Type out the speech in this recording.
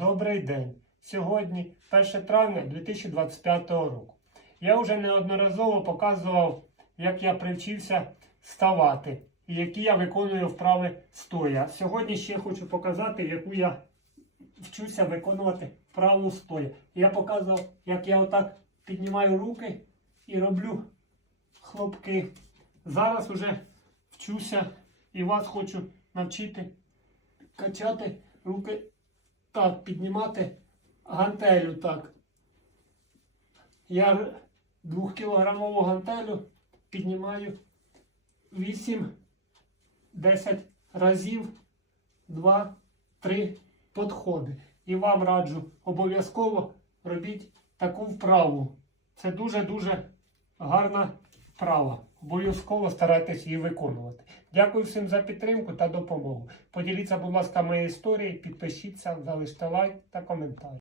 Добрий день! Сьогодні 1 травня 2025 року. Я вже неодноразово показував, як я привчився ставати і які я виконую вправи стоя. Сьогодні ще хочу показати, яку я вчуся виконувати вправу стоя. Я показував, як я отак піднімаю руки і роблю хлопки. Зараз уже вчуся і вас хочу навчити качати руки. Так, піднімати гантелю так. Я 2-кілограмову гантелю піднімаю 8-10 разів, 2-3 підходи. І вам раджу, обов'язково робіть таку вправу. Це дуже-дуже гарна вправа. Обов'язково старайтесь її виконувати. Дякую всім за підтримку та допомогу. Поділіться, будь ласка, моєю історією, підпишіться, залиште лайк та коментар.